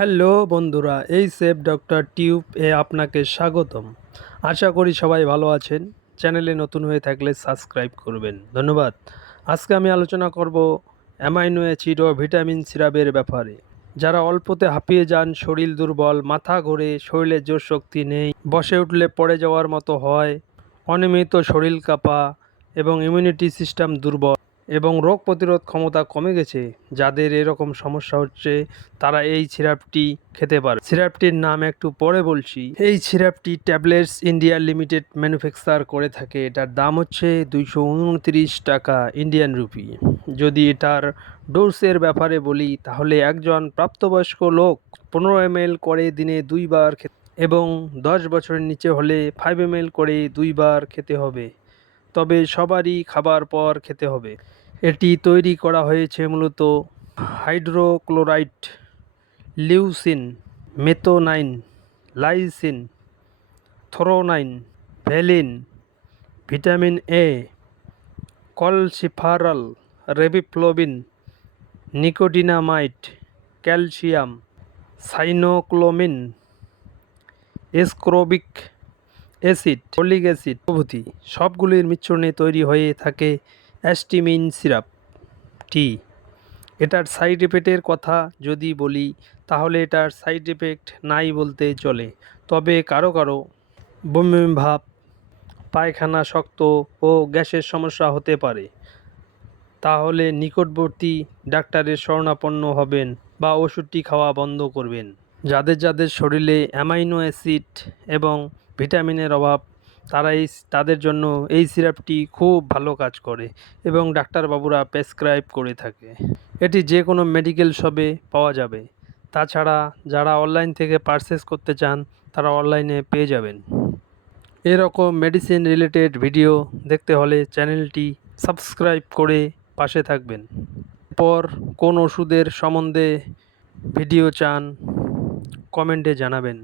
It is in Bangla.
হ্যালো বন্ধুরা, এই সেফ ডক্টর টিউব এ আপনাকে স্বাগতম। আশা করি সবাই ভালো আছেন। চ্যানেলে নতুন হয়ে থাকলে সাবস্ক্রাইব করবেন, ধন্যবাদ। আজকে আমি আলোচনা করব অ্যামাইনো অ্যাসিড ও ভিটামিন সিরাপের ব্যাপারে। যারা অল্পতে হাঁপিয়ে যান, শরীর দুর্বল, মাথা ঘোরে, শরীরে জোর শক্তি নেই, বসে উঠলে পড়ে যাওয়ার মতো হয়, অনিয়মিত শরীর কাঁপা এবং ইমিউনিটি সিস্টেম দুর্বল এবং রোগ প্রতিরোধ ক্ষমতা কমে গেছে, যাদের এরকম সমস্যা হচ্ছে তারা এই সিরাপটি খেতে পারে। সিরাপটির নাম একটু পরে বলছি। এই সিরাপটি ট্যাবলেটস ইন্ডিয়া লিমিটেড ম্যানুফ্যাকচার করে থাকে। এটার দাম হচ্ছে 229 টাকা ইন্ডিয়ান রুপি। যদি এটার ডোজের ব্যাপারে বলি তাহলে একজন প্রাপ্তবয়স্ক লোক 15 ml করে দিনে 2 বার এবং 10 বছরের নিচে হলে 5 ml করে 2 বার খেতে হবে, তবে সবারই খাবার পর খেতে হবে। এটি তৈরি করা হয়েছে মূলত hydrochloride, leucine, methionine, lysine, threonine, valine, vitamin A, calciferol, riboflavin, nicotinamide, calcium, cyanocobalamin, ascorbic acid, folic acid প্রভৃতি সবগুলির মিশ্রণে তৈরি হয়ে থাকে অ্যাস্টিমিন সিরাপটি। এটার সাইড এফেক্টের কথা যদি বলি তাহলে এটার সাইড এফেক্ট নাই বলতে চলে, তবে কারো কারো বমি ভাব, পায়খানা শক্ত ও গ্যাসের সমস্যা হতে পারে। তাহলে নিকটবর্তী ডাক্তারের শরণাপন্ন হবেন বা ওষুধটি খাওয়া বন্ধ করবেন। যাদের যাদের শরীরে অ্যামাইনো অ্যাসিড এবং ভিটামিনের অভাব, তাদের জন্য এই সিরাপটি খুব ভালো কাজ করে এবং ডাক্তারবাবুরা প্রেসক্রাইব করে থাকে। এটি যে কোনো মেডিকেল শপে পাওয়া যাবে। তাছাড়া যারা অনলাইন থেকে পারচেস করতে চান তারা অনলাইনে পেয়ে যাবেন। এরকম মেডিসিন রিলেটেড ভিডিও দেখতে হলে চ্যানেলটি সাবস্ক্রাইব করে পাশে থাকবেন। এরপর কোন ওষুধের সম্বন্ধে ভিডিও চান কমেন্টে জানাবেন।